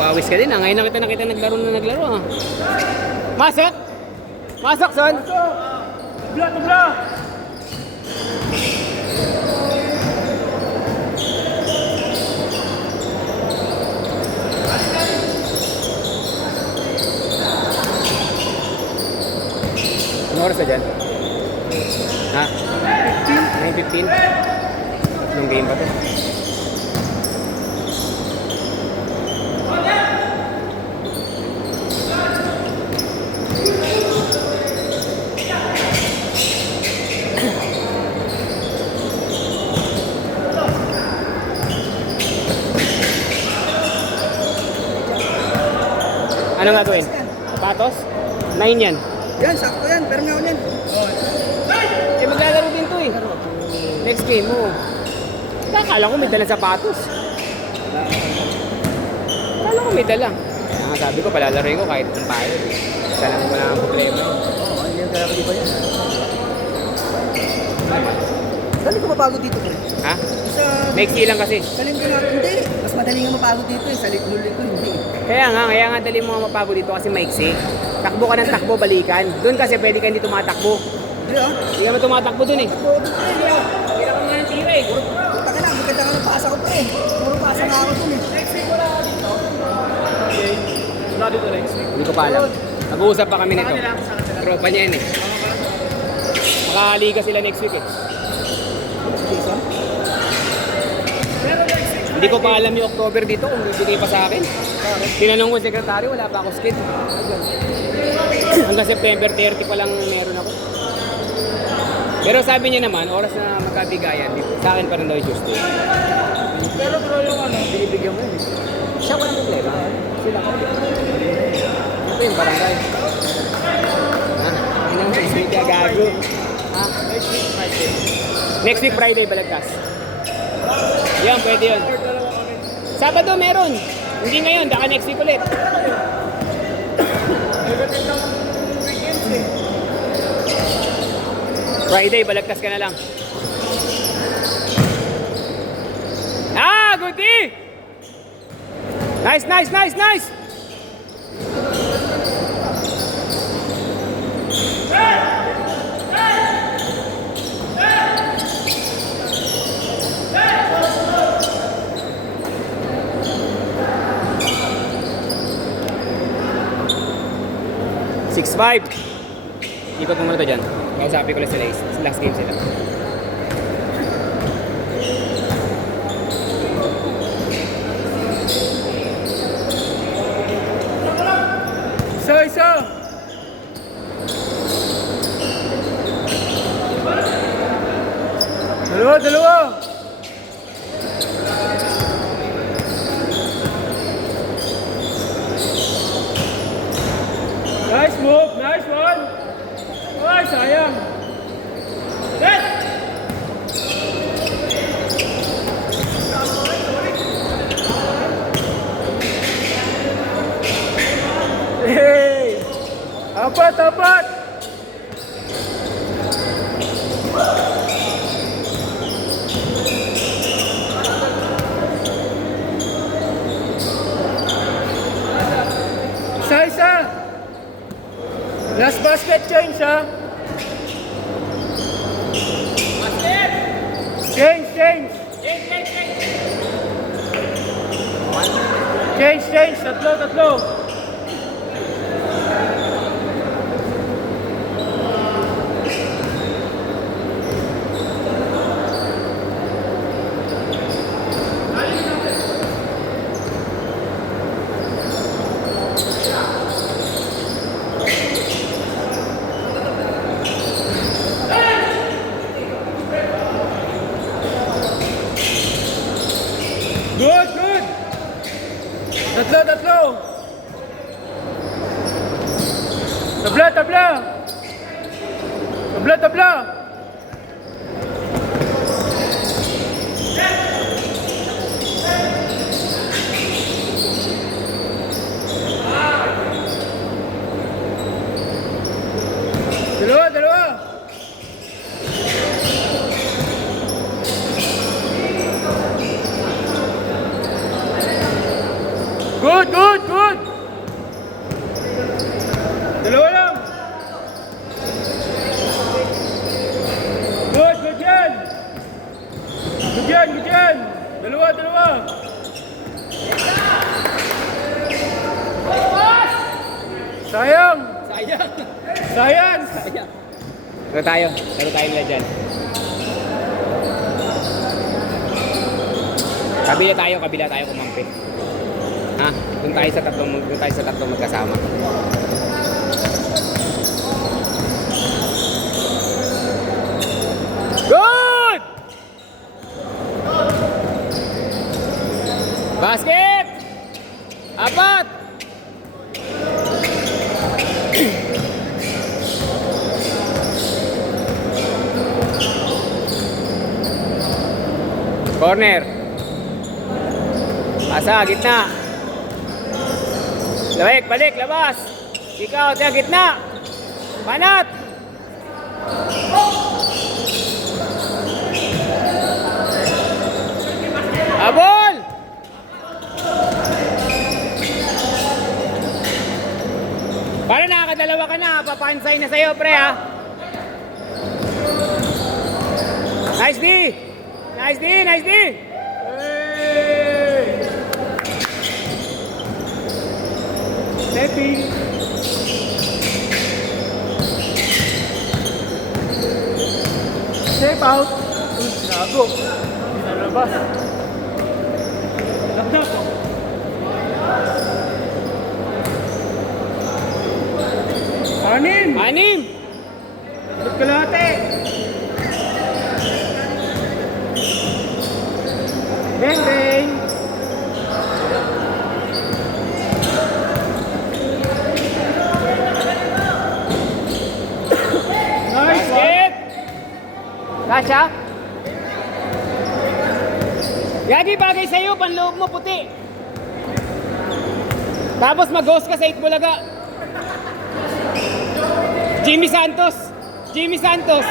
Pawis ka din ah. Ngayon na kita nakita naglaro ah. Masak! Masak, son! Tugla, tugla! Ano oras na dyan? Ha? 9:15? Anong game pa to? Ano nga gawin? Patos? 9 yan. Yan, sakto yan. Pero nga yan. Eh maglalaro din to eh. Next game mo. Akala ko may dalang sapatos. Akala ko may dala. Kaya sabi ko palalaroin ko kahit ang tayo. Isa lang wala ang problema. Oo, hindi yung kalaro di ba yan? Dali ko mapagod dito ko. Ha? Sa... Next game lang kasi. Sa linggo nga, hindi. Mas madali nga mapagod dito eh. Sa linggo ko, hindi. Kaya nga dali mo nga mapagod dito kasi maiksi. Takbo ka ng takbo, balikan. Doon kasi pwede ka hindi tumatakbo. Hindi ah. Hindi ka tumatakbo doon eh. Pagod ko eh. Tira ka nga ng tira eh. Puta ka na, maganda ka ng pasa ko pa eh. Puro pasa nga ako dun eh. Next week wala ka dito. Okay. Wala dito next week. Hindi ko pa alam. Nag-uusap pa kami nito. Tropa niya yun eh. Makakaliga sila next week eh. Pero next week. Hindi ko pa alam yung October dito kung bibigay pa sa akin. Tinanong ko yung sekretary, wala pa ako skid. Hanggang September 30 pa lang meron ako. Pero sabi niya naman, oras na magkabigayan, sa akin pa rin daw yung Tuesday. Pero bro yung ano, Binibigyan mo yun eh. Siya walang problema. Sila ko. Ito yung barangay. Ha? Yun ang next week gago. Ha? next week Friday. Next week Friday, balagtas. Yan, pwede yun. Sabado meron. Hindi ngayon, baka next week ulit. Everything ng weekends eh. Friday, balagtas ka na lang. Ah, goodie! Nice, nice, nice, nice! Six-five. Ikot mo muna ito dyan. Kausapin ko lang sila. Last game sila. Isa! Dalawa! Nice move! Nice one! Ay, sayang! Set! Hey! Apat! Isa! Last basket change ha! Basket! Change! Change! Tatlo! Good! Tatlo! Tabla, tabla! Tabla, tabla! Dalawa, dalawa! Good, good, good! Dalawa lang! Good, good yan! Good yan, good yan! Dalawa, dalawa! Sayang! Sayang! Sayang! Sayang! Laro tayo. Laro tayo nila dyan. Kabila tayo kumampi. Ha? Doon tayo sa tatlong magkasama. Good! Basket! Apat! Corner. Asa, gitna. Balik, labas. Ikaw, tiya, gitna. Panat. Abol! Para nakakadalawa ka na, papansay na sa'yo, pre, ha? Nice D! Nice D! Nice D! Hey! Stepping! Step out! Uy, nago! Hindi nalabas. Lagdag ko. Anim! Anim! Ba't kalahati? Bang, bang! Nice one! Basket! Kasha? Yagi, bagay sa'yo, panloob mo puti. Tapos mag-host ka sa Itbulaga. Jimmy Santos. Jimmy Santos.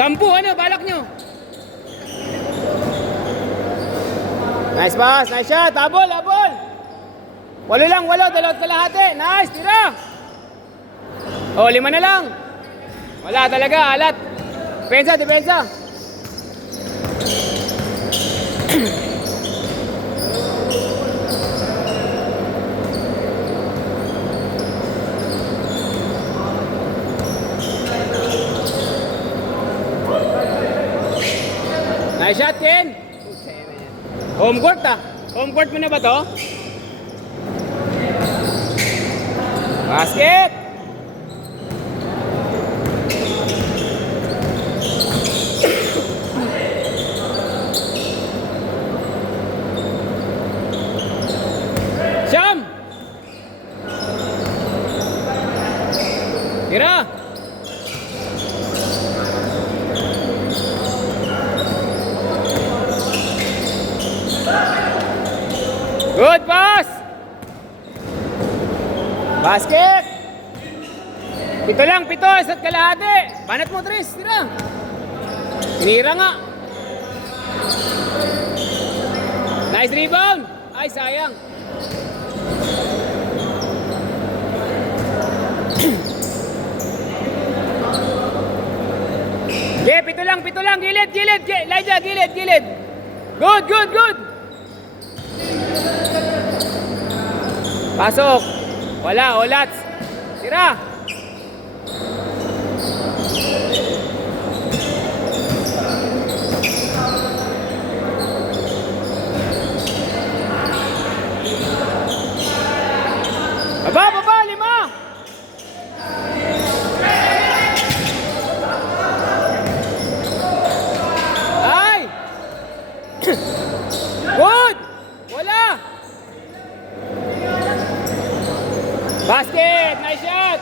Sampu, ano, balak nyo? Nice pass, nice shot, abol, abol. Walo lang, dalawat kalahati. Nice, tira. O, 5 na lang. Wala talaga, alat. Depensa, depensa. Nice shot, Ken. Home court, ah. Home court mo na ba to? Basket! Siyam! Tira! Good pass! Basket! 7 lang, 7, isa't kalahati. Banat mo, Tris, tira. Tinira nga. Nice rebound. Ay, sayang. Okay, 7 lang. Gilid. Elijah, gilid. Good. Pasok. Wala, olats. Tira. Baba, 5. Good! Wala! Basket! Nice shot!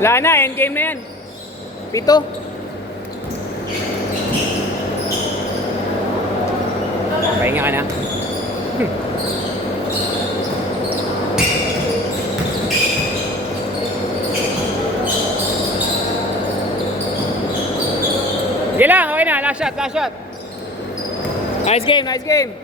Wala na, endgame na yan. 7. Pahinga ka na. Sige lang, okay na. Last shot, last shot. Nice game, nice game.